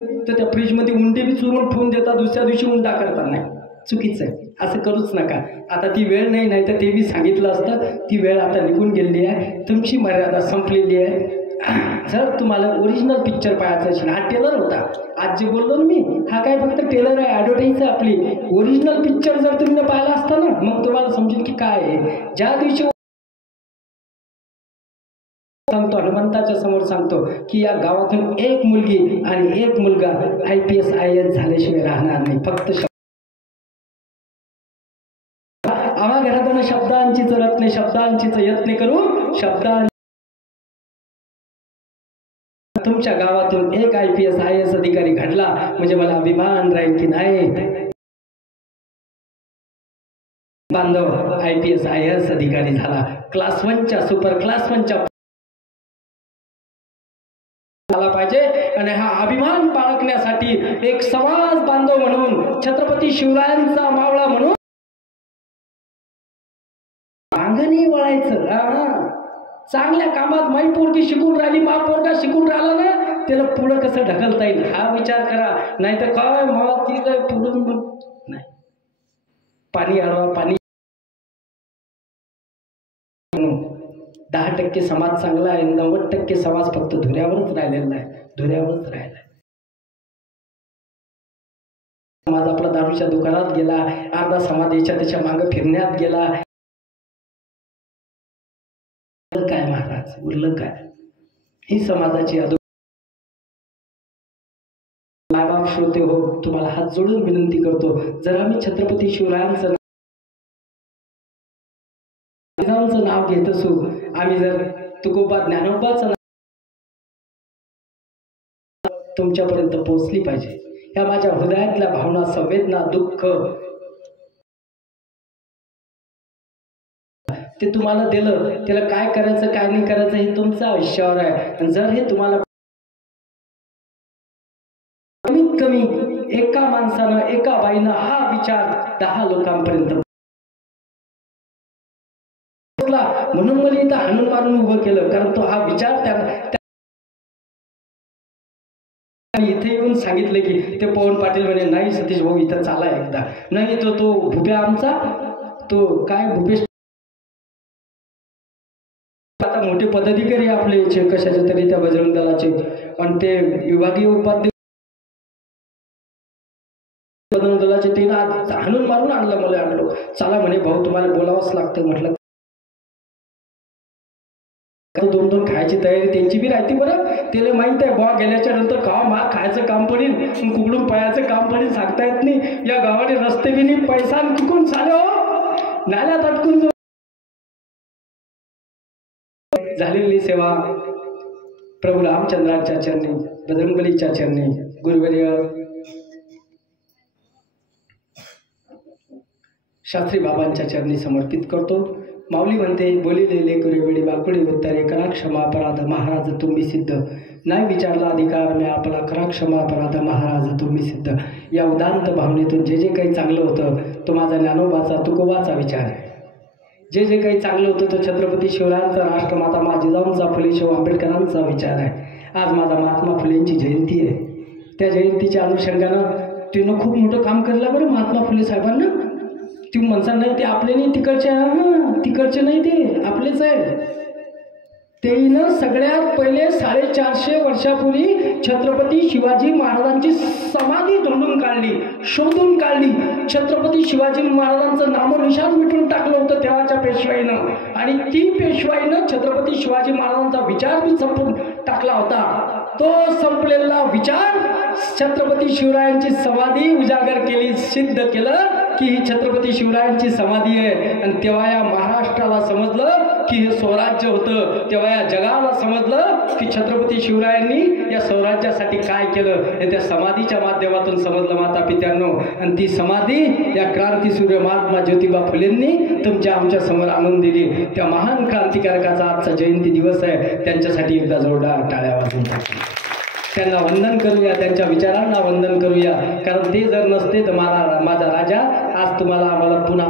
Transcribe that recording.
तर त्या फ्रीजमध्ये उंडे बी चुरून ठेवून देतात, दुसऱ्या दिवशी उंडा करतात. नाही, चुकीचं आहे, असं करूच नका. आता ती वेळ नाही, नाही तर ते बी सांगितलं असतं. ती वेळ आता निघून गेलेली आहे, तुमची मर्यादा संपलेली आहे. जर तुम्हाला ओरिजिनल पिक्चर पाहायचं असेल, हा टेलर होता, आज जे बोललो ना मी, हा काय फक्त टेलर आहे, ॲडव्हर्टाईज आहे आपली. ओरिजिनल पिक्चर जर तुम्ही पाहिला असता ना, मग तुम्हाला समजेल की काय आहे. ज्या दिवशी सांगतो, हनुमंताच्या समोर सांगतो की या गावातून एक मुलगी आणि एक मुलगा IPS IAS झाल्याशिवाय राहणार नाही. फक्त आम्हा घरातून शब्दांचीच रत्ने, शब्दांचीच यत्न करू, तुमच्या गावातून एक IPS IAS अधिकारी घडला म्हणजे मला अभिमान राहील की नाही बांधव IPS IAS अधिकारी झाला, क्लास 1च्या सुपर क्लास 1च्या झाला पाहिजे. आणि हा अभिमान बाळगण्यासाठी एक समाज बांधव म्हणून, छत्रपती शिवरायांचा मावळा म्हणून अंगणी वळायचं. चांगल्या कामात माई पोरगी शिकून राहिली, मा पोरगा शिकून राहिला ना, त्याला पुढं कसं ढकलता येईल हा विचार करा. नाही तर काय मला ती काय पुढून नाही, पाणी अडवा पाणी. 10% समाज चांगला आहे, 90% समाज फक्त धुऱ्यावरच राहिलेला आहे, धुऱ्यावरच राहिला. समाज आपला दारूच्या दुकानात गेला, अर्धा समाज याच्या त्याच्या मागं फिरण्यात गेला. काय महाराज उरलं काय? ही समाजाची मायबाप श्रोते हो, तुम्हाला हात जोडून विनंती करतो, जर आम्ही छत्रपती शिवरायांचं नाव घेत असू, आम्ही जर तुकोबा ज्ञानोबाचं तुमच्यापर्यंत पोहोचली पाहिजे. या माझ्या हृदयातल्या भावना, संवेदना, दुःख ते तुम्हाला दिलं, त्याला काय करायचं काय नाही करायचं हे तुमच्या आयुष्यावर आहे. आणि जर हे तुम्हाला कमीत कमी एका माणसानं, एका बाईनं हा विचार 10 लोकांपर्यंत, म्हणून मला इथं हाणून मारून उभं केलं, कारण तो हा विचार त्या इथे येऊन सांगितलं की ते पवन पाटील म्हणे नाही सतीश भाऊ इथं चाला एकदा. नाही तो भुप्या आमचा, तो काय भूपेश, आता मोठे पदाधिकारी आपले कशाचे तरी त्या बजरंग दलाचे, आणि ते विभागीय उपाध्यक्ष बजरंग दलाचे, ते हाणून मारून आणलं मला. आणलो चला म्हणे भाऊ तुम्हाला बोलावंच लागतं. म्हटलं 2-2 खायची तयारी त्यांची बी राहते बरं, त्याला माहित आहे बा गेल्याच्या नंतर का मार खायचं काम पडेल, कुकडून पायाचं काम पडेल सांगता येत नाही. या गावाने रस्ते बी नाही, पैसा चुकून चालू नाल्यात अटकून झालेली सेवा प्रभू रामचंद्राच्या चरणी, बजरंगबलीच्या चरणी, गुरुवर्य शास्त्री बाबांच्या चरणी समर्पित करतो. माऊली म्हणते, बोलिलेले कुरे वेळी वाकुळी उत्तरे, करा क्षमा अपराध महाराज तुम्ही सिद्ध. नाही विचारला अधिकार मी आपला, करा क्षमा अपराध महाराज तुम्ही सिद्ध. या उदांत भावनेतून जे जे काही चांगलं होतं तो माझा ज्ञानोबाचा, तुकोबाचा विचार आहे. जे जे काही चांगलं होतं तो छत्रपती शिवरायांचा, राष्ट्रमाता मा जिजाऊंचा, फुले शाहू आंबेडकरांचा विचार आहे. आज माझा महात्मा फुलेंची जयंती आहे. त्या जयंतीच्या अनुषंगानं तिनं खूप मोठं काम केलं बरं महात्मा फुले साहेबांना. तुम्ही म्हणसान नाही ते आपले नाही, तिकडचे नाही, ते आपलेच आहे. तेनं सगळ्यात पहिले 450 वर्षापूर्वी छत्रपती शिवाजी महाराजांची समाधी धुंडून काढली, शोधून काढली. छत्रपती शिवाजी महाराजांचं नामोनिशाण मिटून टाकलं होतं तेव्हाच्या पेशवाईनं, आणि ती पेशवाईनं छत्रपती शिवाजी महाराजांचा विचार बी संपून टाकला होता. तो संपलेला विचार छत्रपती शिवरायांची समाधी उजागर केली, सिद्ध केलं की ही छत्रपती शिवरायांची समाधी आहे. आणि तेव्हा या महाराष्ट्राला समजलं की हे स्वराज्य होतं, तेव्हा या जगाला समजलं की छत्रपती शिवरायांनी या स्वराज्यासाठी काय केलं हे त्या समाधीच्या माध्यमातून समजलं माता पित्यांनो. आणि ती समाधी या क्रांतीसूर्य महात्मा ज्योतिबा फुलेंनी तुमच्या आमच्या समोर आणून दिली. त्या महान क्रांतिकारकाचा आजचा जयंती दिवस आहे. त्यांच्यासाठी एकदा जोरदार टाळ्या वाजवून त्यांना वंदन करूया, त्यांच्या विचारांना वंदन करूया, कारण ते जर नसते तर माझा राजा आज तुम्हाला आम्हाला पुन्हा